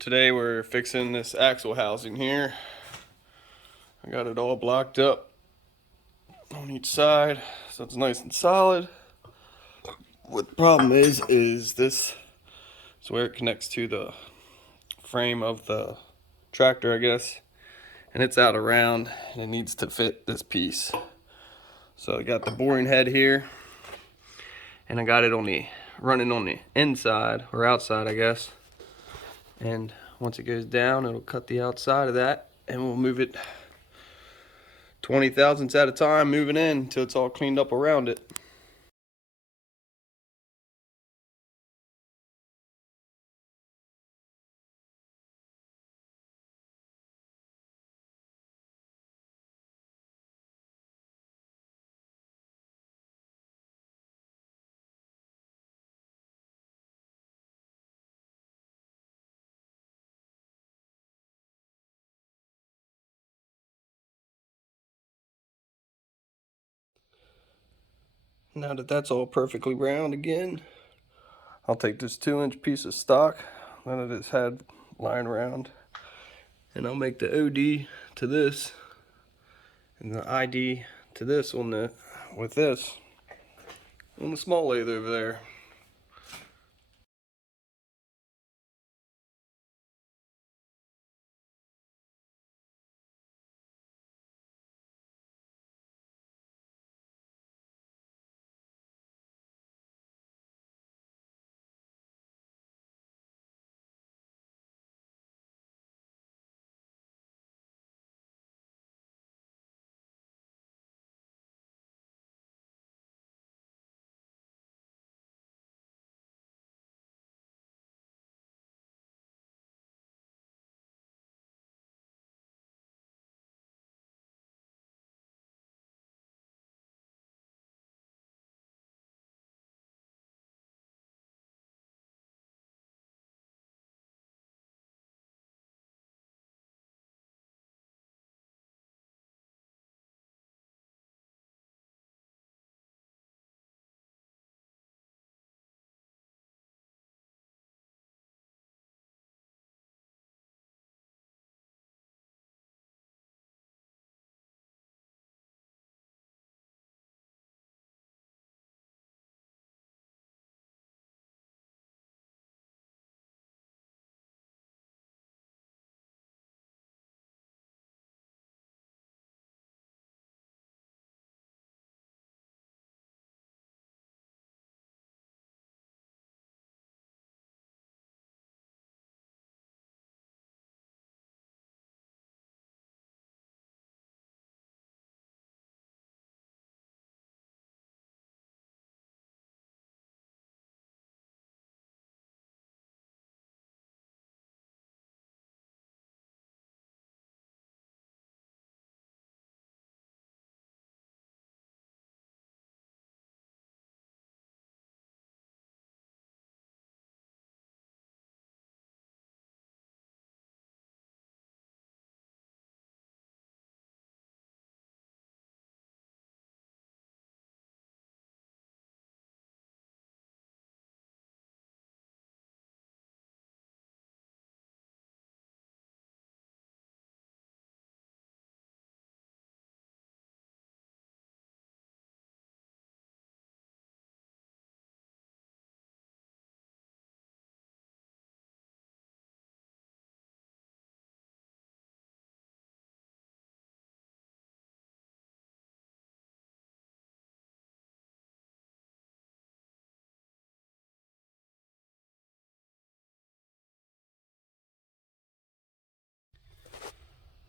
Today we're fixing this axle housing here. I got it all blocked up on each side so it's nice and solid. What the problem is this is where it connects to the frame of the tractor, I guess, and it's out around and it needs to fit this piece. So I got the boring head here and I got it running on the inside or outside, I guess. And once it goes down, it'll cut the outside of that and we'll move it 20 thousandths at a time, moving in until it's all cleaned up around it. Now that that's all perfectly round again, I'll take this 2-inch piece of stock that I just had lying around, and I'll make the OD to this and the ID to this on the on the small lathe over there.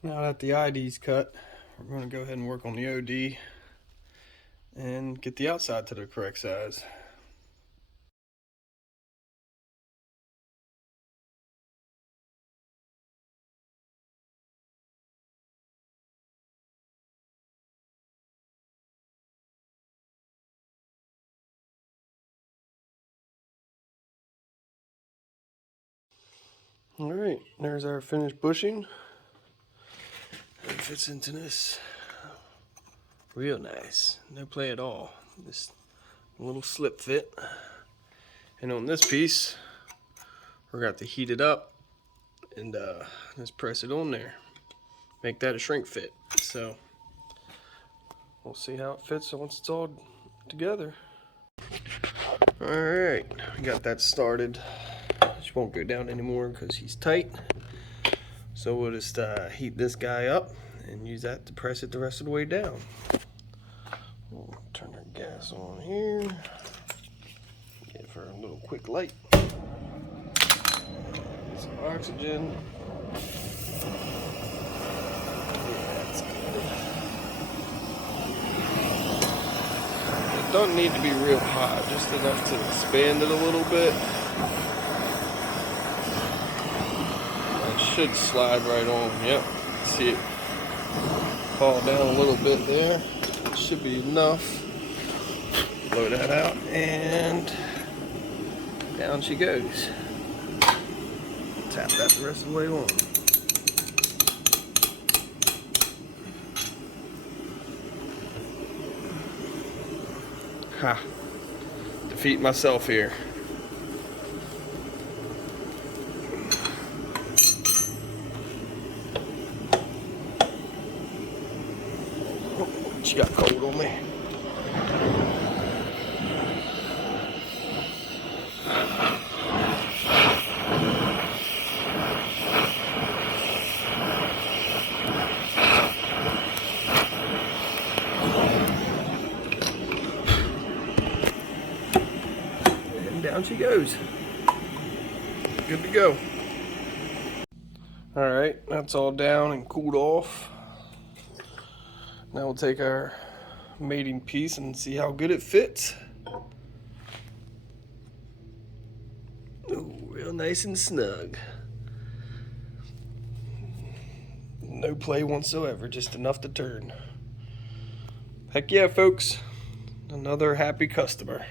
Now that the ID's cut, we're going to go ahead and work on the OD and get the outside to the correct size. Alright, there's our finished bushing. It fits into this real nice. No play at all. Just a little slip fit. And on this piece, we're going to have to heat it up and just press it on there. Make that a shrink fit. So we'll see how it fits once it's all together. Alright, we got that started. She won't go down anymore because he's tight. So we'll just heat this guy up and use that to press it the rest of the way down. We'll turn our gas on here. Get for a little quick light. Get some oxygen. That's good. It doesn't need to be real hot, just enough to expand it a little bit. It should slide right on. Yep, see it fall down a little bit there. It should be enough. Blow that out and down she goes. Tap that the rest of the way on. Ha! Defeat myself here. She got cold on me. And down she goes. Good to go. Alright, that's all down and cooled off. Now we'll take our mating piece and see how good it fits. Ooh, real nice and snug. No play whatsoever, just enough to turn. Heck yeah, folks. Another happy customer.